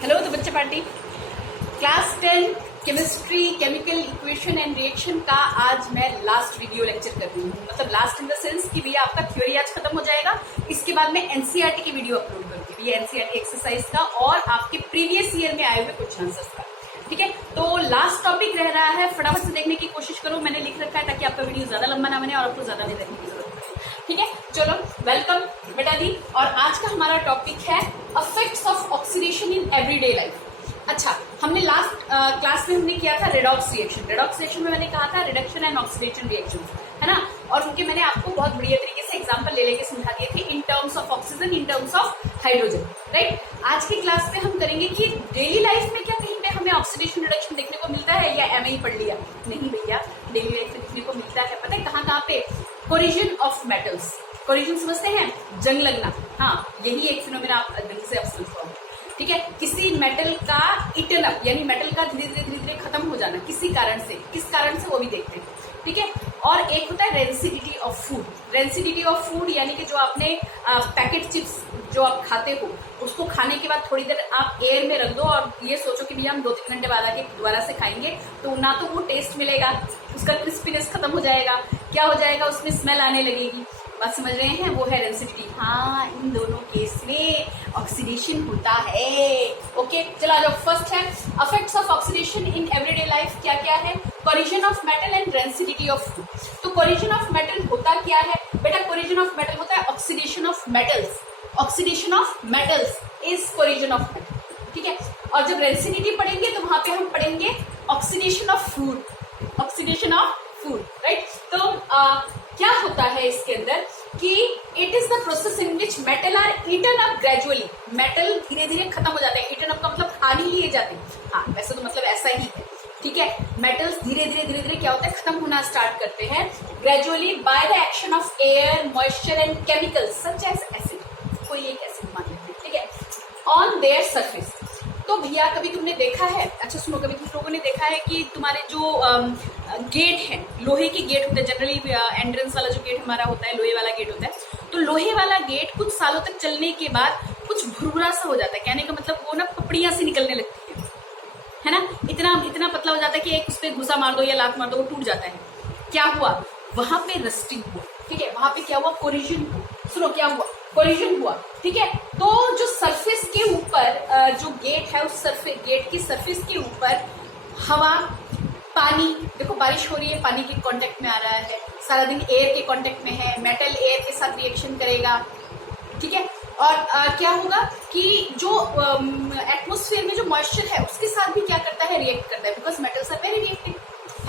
Hello तो बच्चे party class 10 chemistry chemical equation and reaction का आज मैं लास्ट वीडियो लेक्चर कर रही हूँ। मतलब लास्ट इन द सेंस कि भैया आपका थ्योरी आज खत्म हो जाएगा। इसके बाद मैं एनसीईआरटी की वीडियो अपलोड करूंगी, भैया एनसीईआरटी एक्सरसाइज का और आपके प्रीवियस ईयर में आए हुए क्वेश्चन आंसर्स का। ठीक है, तो लास्ट टॉपिक रह रहा है, फटाफट से देखने की कोशिश करो। मैंने लिख रखा है ताकि आपका वीडियो ज्यादा लंबा ना बने और आपको ज्यादा नहीं देखने की जरूरत पड़े। ठीक है, चलो वेलकम बेटा दी। और आज का हमारा टॉपिक है effects of oxidation in everyday life. अच्छा, हमने लास्ट क्लास में हमने किया था रेडॉक्स रिएक्शन। रेडॉक्स रिएक्शन में मैंने कहा था रिडक्शन एंड ऑक्सीडेशन रिएक्शन, है ना। और उनके मैंने आपको बहुत बढ़िया तरीके से एग्जांपल ले लेके समझा दिए थे in terms of oxygen, in terms of hydrogen, right. आज की क्लास में हम करेंगे कि डेली लाइफ में क्या कहीं पे हमें ऑक्सीडेशन रिडक्शन देखने को मिलता है या एम ही पढ़ लिया? नहीं भैया, डेली लाइफ में देखने को मिलता है। पता है कहाँ पे? Collision of metals. कोलिजन समझते हैं? जंग लगना। हाँ, यही एक फिनोमेना आप ढंग से समझ पाओगे। ठीक है, किसी मेटल का इटन अप यानी मेटल का धीरे धीरे खत्म हो जाना किसी कारण से, किस कारण से वो भी देखते हैं। ठीक है, और एक होता है rancidity of food. Rancidity of food यानी कि जो आपने पैकेट चिप्स जो आप खाते हो उसको खाने के बाद थोड़ी देर आप एयर में रख दो और ये सोचो कि भैया हम 2-3 घंटे बाद आके दोबारा से खाएंगे, तो ना तो वो टेस्ट मिलेगा, उसका क्रिस्पीनेस खत्म हो जाएगा, क्या हो जाएगा, उसमें स्मेल आने लगेगी। बात समझ रहे हैं? वो है रेंसिडिटी। हाँ, इन दोनों केस में ऑक्सीडेशन होता है। ओके, चलो आ जाओ। फर्स्ट है effects of oxidation in everyday life. क्या क्या है? Collision of metal and rancidity of food. तो कोलिजन ऑफ मेटल होता क्या है बेटा? कोलिजन ऑफ मेटल होता है oxidation of metals. Oxidation of metals is collision of metal. ठीक है, और जब रेंसिडिटी पढ़ेंगे तो वहां पे हम पढ़ेंगे oxidation of food. Oxidation of food, right. तो क्या होता है इसके अंदर कि it is the process in which metal are eaten up gradually. मेटल धीरे धीरे खत्म हो जाते हैं। ईटन अप का मतलब खा नहीं लिए जाते। हाँ, वैसे तो मतलब ऐसा ही है। ठीक है, मेटल्स धीरे धीरे क्या होता है, खत्म होना स्टार्ट करते हैं gradually by the action of air, moisture and chemicals such as acid. कोई एक एसिड मान लेते हैं, ठीक है, ऑन देयर सरफेस। तो भैया कभी तुमने देखा है, अच्छा सुनो, कभी तुम लोगों ने देखा है कि तुम्हारे जो गेट है, लोहे के गेट होते हैं जनरली, एंट्रेंस वाला जो गेट हमारा होता है लोहे वाला गेट होता है। तो लोहे वाला गेट कुछ सालों तक चलने के बाद कुछ भुरभुरा सा हो जाता है। कहने का मतलब वो ना पपड़ियां सी निकलने लगती है ना। इतना पतला हो जाता है कि एक उस पर घुसा मार दो या लात मार दो वो टूट जाता है। क्या हुआ वहां पे? रस्टिंग हुआ। ठीक है, वहां पे क्या हुआ? कोलिजन हुआ। सुनो क्या हुआ? कोलिजन हुआ। ठीक है, तो जो सरफेस के ऊपर जो गेट है उस गेट की सरफेस के ऊपर हवा, पानी, देखो बारिश हो रही है, पानी के कांटेक्ट में आ रहा है, सारा दिन एयर के कांटेक्ट में है, मेटल एयर के साथ रिएक्शन करेगा। ठीक है, और क्या होगा कि जो एटमॉस्फेयर में जो मॉइस्चर है उसके साथ भी क्या करता है? रिएक्ट करता है, because metals are very reactive,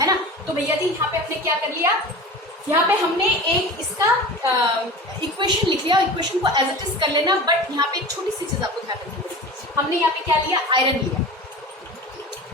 है ना। तो भैया जी यहाँ पे हमने क्या कर लिया, यहाँ पे हमने एक इसका इक्वेशन लिख लिया। इक्वेशन को एज इट इज कर लेना, बट यहाँ पे एक छोटी सी चीज आपको ध्यान रखनी पड़ेगी। हमने यहाँ पे क्या लिया? आयरन लिया।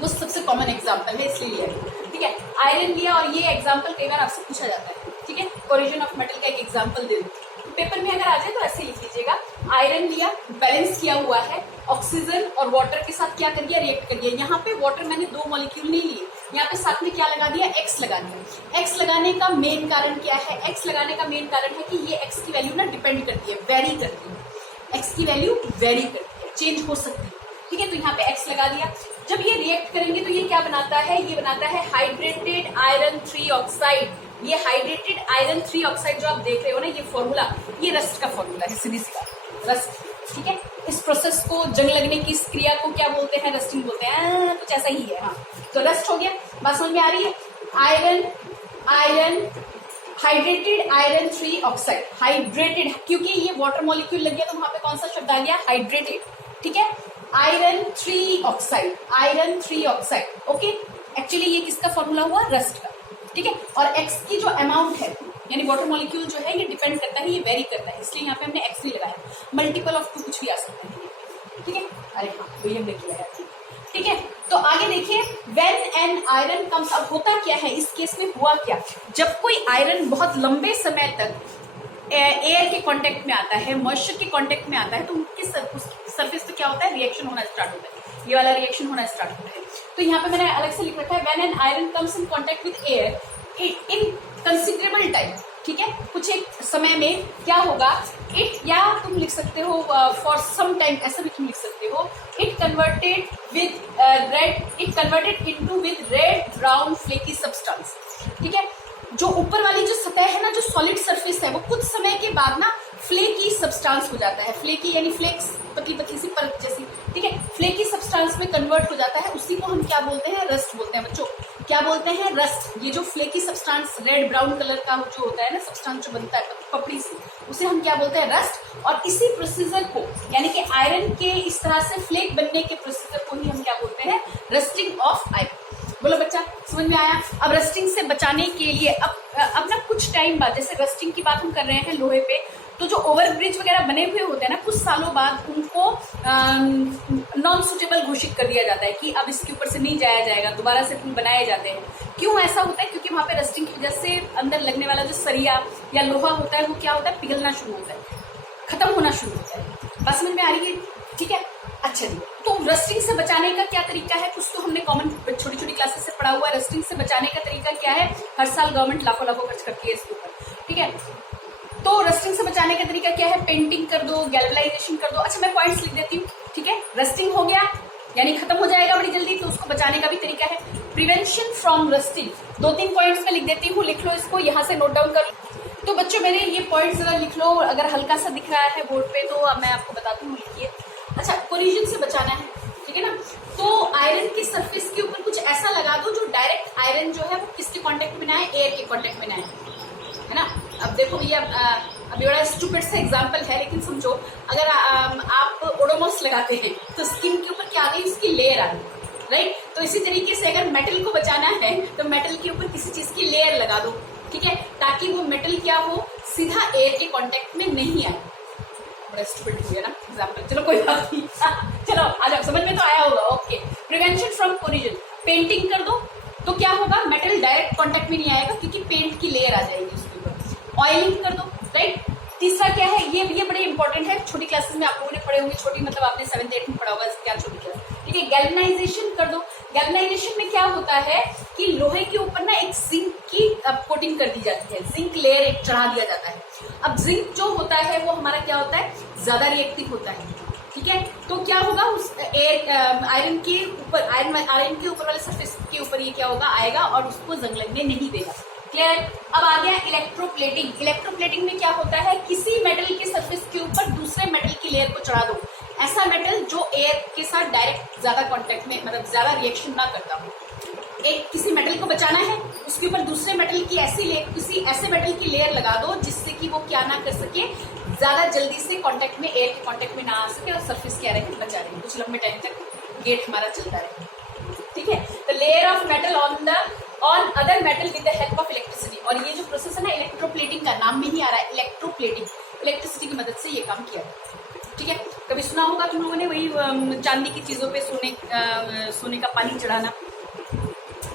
वो सबसे कॉमन एग्जाम्पल है इसलिए लिया। ठीक है, आयरन लिया, और ये एग्जाम्पल कई बार आपसे पूछा जाता है। ठीक है, कोलिजन ऑफ मेटल का एक एग्जाम्पल दे दो पेपर में, अगर आ जाए तो ऐसे लिख लीजिएगा। आयरन लिया, बैलेंस किया हुआ है, ऑक्सीजन और वाटर के साथ क्या कर दिया? रिएक्ट कर दिया। यहाँ पे वाटर मैंने 2 मॉलिक्यूल नहीं लिए, यहाँ पे साथ में क्या लगा दिया? एक्स लगा दिया। एक्स लगाने का मेन कारण क्या है? एक्स लगाने का मेन कारण है कि ये एक्स की वैल्यू ना डिपेंड करती है, वेरी करती है। एक्स की वैल्यू वेरी करती है, चेंज हो सकती है। ठीक है, तो यहाँ पे एक्स लगा दिया। जब ये रिएक्ट करेंगे तो ये क्या बनाता है? ये बनाता है हाइड्रेटेड आयरन 3 ऑक्साइड। ये हाइड्रेटेड आयरन 3 ऑक्साइड जो आप देख रहे हो ना, ये फॉर्मूला, ये रस्ट का फॉर्मूला है, सीधी सी बात, रस्ट। ठीक है, इस प्रोसेस को, जंग लगने की इस क्रिया को क्या बोलते हैं? रस्टिंग बोलते हैं। कुछ ऐसा ही है। हाँ, तो रस्ट हो गया। बात समझ में आ रही है? Iron hydrated iron 3 oxide, hydrated, क्योंकि ये वाटर मॉलिक्यूल लग गया तो वहां पे कौन सा शब्द आ गया? हाइड्रेटेड। ठीक है, iron 3 oxide, iron 3 oxide. Okay, actually ये किसका फॉर्मूला हुआ? रस्ट का। ठीक है, और एक्स की जो अमाउंट है यानी वाटर मॉलिक्यूल जो है ये डिपेंड करता है, ये वेरी करता है, इसलिए यहाँ पे हमने एक्स नहीं लगाया। मल्टीपल ऑफ 2 कुछ भी आ सकता है। ठीक है, अरे हाँ, वही हमने किया है। ठीक है, तो आगे देखिए, व्हेन एन आयरन कम्स, अब होता क्या है इस केस में? हुआ क्या? जब कोई आयरन बहुत लंबे समय तक एयर के कांटेक्ट में आता है, मॉइस्चर के कांटेक्ट में आता है, तो उनकी सरफेस पे क्या होता है? रिएक्शन होना स्टार्ट होता है, ये वाला रिएक्शन होना स्टार्ट होता है। तो यहाँ पे मैंने अलग से लिख रखा है, when an iron comes in contact with air in considerable time. ठीक है, कुछ एक समय में क्या होगा, इट, या तुम लिख सकते हो फॉर सम टाइम, ऐसा भी तुम लिख सकते हो, it converted into with red brown flaky substance. ठीक है, जो ऊपर वाली जो सतह है ना, जो सॉलिड सरफेस है, वो कुछ समय के बाद ना फ्लेकी सब्सटेंस हो जाता है। फ्लेकी यानी फ्लेक्स, पतली पतली सी परत जैसी। ठीक है, फ्लेकी सब्सटेंस में कन्वर्ट हो जाता है, उसी को हम क्या बोलते हैं, रस्ट बोलते हैं बच्चों। क्या बोलते हैं, रस्ट। ये जो flaky substance red brown colour का जो होता है ना, सब्सटेंस जो बनता है पपड़ी से, उसे हम क्या बोलते हैं, रस्ट। और इसी प्रोसीजर को, यानी कि आयरन के इस तरह से फ्लेक बनने के प्रोसीजर को ही हम क्या बोलते हैं, रस्टिंग ऑफ आयरन। बोलो बच्चा, समझ में आया? अब रस्टिंग से बचाने के लिए अब ना कुछ टाइम बाद, जैसे रस्टिंग की बात हम कर रहे हैं लोहे पे, तो जो ओवरब्रिज वगैरह बने हुए होते हैं ना, कुछ सालों बाद उनको नॉन सुटेबल घोषित कर दिया जाता है कि अब इसके ऊपर से नहीं जाया जाएगा, दोबारा से पुल बनाए जाते हैं। क्यों ऐसा होता है? क्योंकि वहां पे रस्टिंग की वजह से अंदर लगने वाला जो सरिया या लोहा होता है, वो क्या होता है, पिघलना शुरू होता है, खत्म होना शुरू होता है। बात समझ में आ रही है? ठीक है, अच्छा जी। तो रस्टिंग से बचाने का क्या तरीका है? कुछ तो हमने कॉमन छोटी छोटी क्लासेस से पढ़ा हुआ है। रस्टिंग से बचाने का तरीका क्या है? हर साल गवर्नमेंट लाखों लाखों खर्च करती है इसके ऊपर। ठीक है, तो रस्टिंग से बचाने का तरीका क्या है? पेंटिंग कर दो, गैल्वेनाइजेशन कर दो। अच्छा, मैं पॉइंट्स लिख देती हूँ। ठीक है, रस्टिंग हो गया यानी खत्म हो जाएगा बड़ी जल्दी, तो उसको बचाने का भी तरीका है प्रिवेंशन फ्रॉम रस्टिंग। 2-3 पॉइंट्स में लिख देती हूँ, लिख लो इसको, यहाँ से नोट डाउन कर लो। तो बच्चों मेरे ये पॉइंट्स जरा लिख लो, अगर हल्का सा दिख रहा है बोर्ड पे तो अब मैं आपको बताती हूँ, लिखिए। अच्छा, कोलिजन से बचाना है, ठीक है ना। तो आयरन की सरफेस के ऊपर कुछ ऐसा लगा दो जो डायरेक्ट आयरन जो है वो किसके कांटेक्ट में ना आए, एयर के कांटेक्ट में ना आए, है ना। अब देखो भैया, अभी बड़ा स्टूपिड सा एग्जांपल है, लेकिन समझो, अगर आप ओडोमॉस लगाते हैं तो स्किन के ऊपर क्या आ गई, उसकी लेयर आ गई, राइट। तो इसी तरीके से अगर मेटल को बचाना है तो मेटल के ऊपर किसी चीज की लेयर लगा दो, ठीक है, ताकि वो मेटल क्या हो, सीधा एयर के कांटेक्ट में नहीं आए। बड़ा स्टूपिड हो गया ना एग्जांपल, चलो कोई बात नहीं। चलो आ जाओ, समझ में तो आया होगा। Okay, prevention from collision, painting कर दो तो क्या होगा, मेटल डायरेक्ट कांटेक्ट में नहीं आएगा क्योंकि पेंट की लेयर आ जाएगी उसके ऊपर। ऑयलिंग कर दो, राइट। तीसरा क्या है, ये बड़े इंपॉर्टेंट है, छोटी क्लासेस में आप लोगों ने पढ़े होंगे, छोटी मतलब आपने 7th-8th में पढ़ा होगा, क्या छोटी क्लास, ठीक है। गैल्वेनाइजेशन कर दो। गैल्वेनाइजेशन में क्या होता है कि लोहे के ऊपर ना एक जिंक की कोटिंग कर दी जाती है, जिंक लेयर एक चढ़ा दिया जाता है। अब जिंक जो होता है वो हमारा क्या होता है, ज्यादा रिएक्टिव होता है, ठीक है। तो क्या होगा, उस आयरन के ऊपर, आयरन के ऊपर वाले सरफेस के ऊपर ये क्या होगा, आएगा और उसको जंग लगने नहीं देगा। क्लियर। अब आ गया इलेक्ट्रोप्लेटिंग। इलेक्ट्रोप्लेटिंग में क्या होता है, किसी मेटल के सरफेस के ऊपर दूसरे मेटल की लेयर को चढ़ा दो, ऐसा मेटल जो एयर के साथ डायरेक्ट ज्यादा कांटेक्ट में, मतलब ज्यादा रिएक्शन ना करता हो। एक किसी मेटल को बचाना है, उसके ऊपर दूसरे मेटल की किसी ऐसे मेटल की लेयर लगा दो जिससे कि वो क्या ना कर सके, ज्यादा जल्दी से कांटेक्ट में, एयर के कांटेक्ट में ना आ सके और सरफेस क्या रहे, बचा रहे, कुछ लंबे टाइम तक गेट हमारा चलता रहे, ठीक है। The layer of metal on other metal with the help of electricity. और ये जो प्रोसेस है ना, इलेक्ट्रोप्लेटिंग का नाम में ही आ रहा है, इलेक्ट्रोप्लेटिंग, इलेक्ट्रिसिटी की मदद से ये काम किया, ठीक है। कभी सुना होगा तुम लोगों ने, वही चांदी की चीजों पे सोने का पानी चढ़ाना,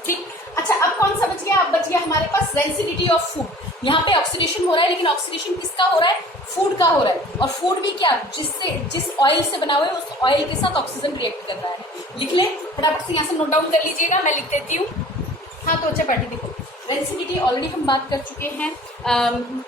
ठीक। अच्छा, अब कौन सा बच गया, अब बच गया हमारे पास रेंसिडिटी ऑफ फूड। यहाँ पे ऑक्सीडेशन हो रहा है, लेकिन ऑक्सीडेशन किसका हो रहा है, फूड का हो रहा है। और फूड भी क्या, जिस ऑयल से बना हुआ है उस ऑयल के साथ ऑक्सीजन रिएक्ट कर रहा है। लिख ले फटाफट से, यहाँ से नोट डाउन कर लीजिएगा, मैं लिख देती हूँ। हाँ, तो अच्छा पार्टी देखो, रेंसिडिटी ऑलरेडी हम बात कर चुके हैं।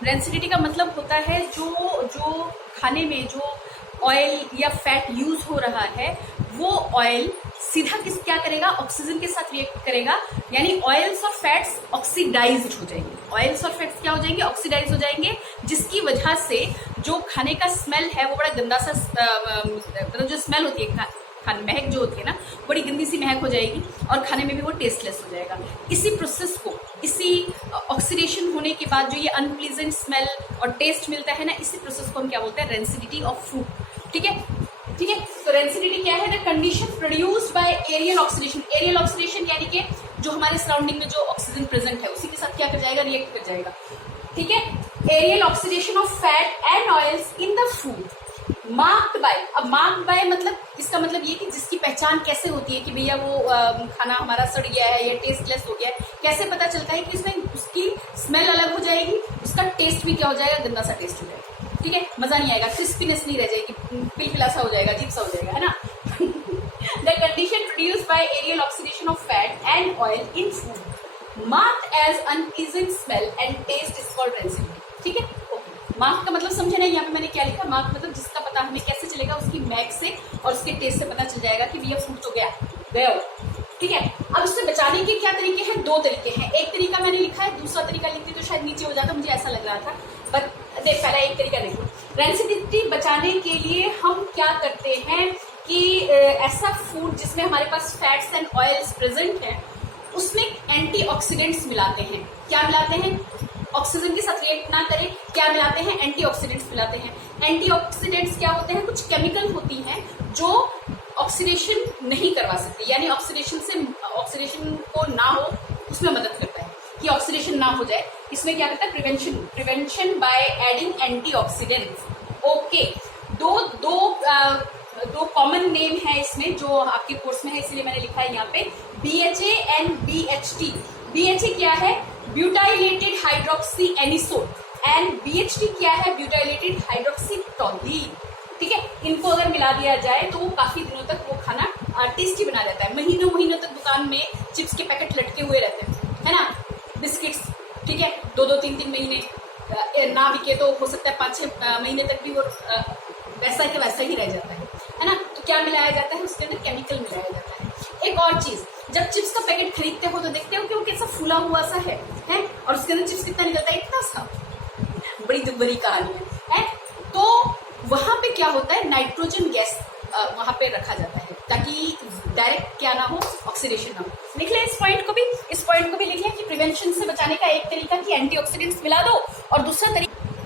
रेंसिडिटी का मतलब होता है जो खाने में जो ऑयल या फैट यूज हो रहा है, वो ऑयल सीधा क्या करेगा, ऑक्सीजन के साथ रिएक्ट करेगा, यानी ऑयल्स और फैट्स ऑक्सीडाइज्ड हो जाएंगे। ऑयल्स और फैट्स क्या हो जाएंगे, ऑक्सीडाइज हो जाएंगे, जिसकी वजह से जो खाने का स्मेल है वो बड़ा गंदा सा, मतलब जो स्मेल होती है, महक जो होती है ना, बड़ी गंदी सी महक हो जाएगी और खाने में भी वो टेस्टलेस हो जाएगा। इसी प्रोसेस को, इसी ऑक्सीडेशन होने के बाद जो ये अनप्लीजेंट स्मेल और टेस्ट मिलता है ना, इसी प्रोसेस को हम क्या बोलते हैं, रेंसिडिटी ऑफ फूड, ठीक है, ठीक है। तो रेंसिडिटी क्या है, the condition produced by aerial oxidation. Aerial oxidation यानी कि जो हमारे सराउंडिंग में जो ऑक्सीजन प्रेजेंट है उसी के साथ क्या कर जाएगा, रिएक्ट कर जाएगा, ठीक है। Aerial oxidation of fat and oils in the food marked by. अब मार्क्ड बाय मतलब, इसका मतलब ये कि जिसकी पहचान कैसे होती है कि भैया वो खाना हमारा सड़ गया है या टेस्टलेस हो गया है, कैसे पता चलता है कि इसमें उसकी स्मेल अलग हो जाएगी, उसका टेस्ट भी क्या हो जाएगा, गंदा सा टेस्ट हो जाएगा, ठीक है, मजा नहीं आएगा, क्रिस्पीनेस नहीं रह जाएगी, पिलपिला सा हो जाएगा, अजीब सा हो जाएगा, है ना। The condition produced by aerial oxidation of fat and oil in food. Marked as unpleasant smell and taste is called rancidity. ठीक है, ओके। मार्क का मतलब समझे ना, यहाँ पे मैंने क्या लिखा, मार्क मतलब जिसका पता हमें कैसे चलेगा, उसकी महक से और उसके टेस्ट से पता चल जाएगा कि भैया फूड तो गया। ठीक है, अब इससे बचाने के क्या तरीके हैं? 2 तरीके हैं। एक तरीका मैंने लिखा है, दूसरा तरीका लिखती तो शायद नीचे हो जाता, मुझे ऐसा लग रहा था, पर देख पहला एक तरीका देखो। रेंसिडिटी बचाने के लिए हम क्या करते हैं कि ऐसा फूड जिसमें हमारे पास फैट्स एंड ऑयल्स प्रेजेंट है उसमें एंटीऑक्सीडेंट्स मिलाते हैं। क्या मिलाते हैं? ऑक्सीजन के साथ रिएक्ट ना करें, क्या मिलाते हैं? एंटीऑक्सीडेंट्स मिलाते हैं। एंटीऑक्सीडेंट्स क्या होते हैं? कुछ केमिकल होती हैं जो ऑक्सीडेशन नहीं करवा सकती, यानी ऑक्सीडेशन को ना हो उसमें मदद करता है कि ऑक्सीडेशन ना हो जाए। इसमें क्या करता है? Prevention by adding antioxidants. Okay, दो कॉमन नेम है इसमें जो आपके कोर्स में है, इसलिए मैंने लिखा है यहाँ पे BHA एंड BHT। BHA क्या है? Butylated hydroxy anisole, and BHT क्या है? Butylated hydroxy toluene. ठीक है, इनको अगर मिला दिया जाए तो वो काफी दिनों तक वो खाना टेस्टी बना जाता है। महीनों तक दुकान में चिप्स के पैकेट लटके हुए रहते हैं, है ना, बिस्किट्स। ठीक है, 2-2, 3-3 महीने ना बिके तो हो सकता है 5-6 महीने तक भी वो वैसा के वैसा ही रह जाता है ना। तो क्या मिलाया जाता है? उसके अंदर केमिकल मिलाया जाता है। एक और चीज, जब चिप्स का पैकेट खरीदते हो तो देखते हो कि वो कैसा फूला हुआ सा है और उसके अंदर चिप्स कितना निकलता है? इतना सा। बड़ी दुबरी कहानी है। तो वहां पे क्या होता है? नाइट्रोजन गैस वहां पे रखा जाता है ताकि डायरेक्ट क्या ना हो, ऑक्सीडेशन ना हो। लिख ले इस पॉइंट को भी लिख ले कि प्रिवेंशन से बचाने का एक तरीका कि एंटीऑक्सीडेंट्स मिला दो, और दूसरा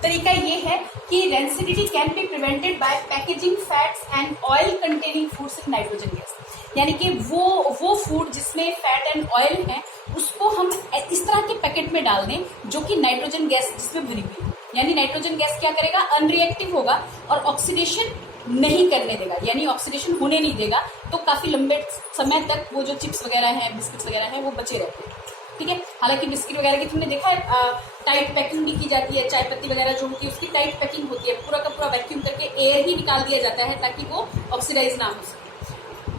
तरीका ये है कि rancidity can be prevented by packaging fats and oil containing foods with nitrogen gas. यानी कि वो फूड जिसमें फैट एंड ऑयल है उसको हम इस तरह के पैकेट में डाल दें जो कि नाइट्रोजन गैस जिसमें भरी हुई है। यानी नाइट्रोजन गैस क्या करेगा? अनरिएक्टिव होगा और ऑक्सीडेशन नहीं करने देगा, यानी ऑक्सीडेशन होने नहीं देगा। तो काफी लंबे समय तक वो जो चिप्स वगैरह हैं, बिस्किट्स वगैरह हैं, वो बचे रहते हैं। ठीक है, हालांकि बिस्किट वगैरह की तुमने देखा है टाइट पैकिंग भी की जाती है, चाय पत्ती वगैरह जो होती है उसकी टाइट पैकिंग होती है, पूरा का पूरा वैक्यूम करके एयर ही निकाल दिया जाता है ताकि वो ऑक्सीडाइज ना हो सके।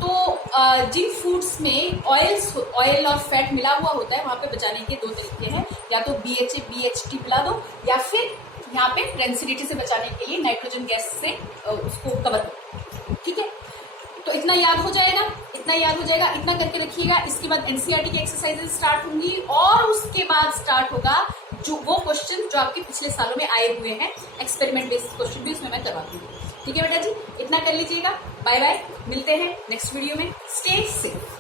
तो जिन फूड्स में ऑयल और फैट मिला हुआ होता है वहां पे बचाने के 2 तरीके हैं, या तो BHA BHT मिला दो, या फिर यहाँ पे रेंसिडिटी से बचाने के लिए नाइट्रोजन गैस से उसको कवर करो। ठीक है, तो इतना याद हो जाएगा, इतना करके रखिएगा। इसके बाद NCERT की एक्सरसाइजेज स्टार्ट होंगी और उसके बाद स्टार्ट होगा जो वो क्वेश्चन जो आपके पिछले सालों में आए हुए हैं, एक्सपेरिमेंट बेस्ड क्वेश्चन भी उसमें मैं करवा दूंगी। ठीक है बेटा जी, इतना कर लीजिएगा। बाय बाय, मिलते हैं नेक्स्ट वीडियो में। Stay safe.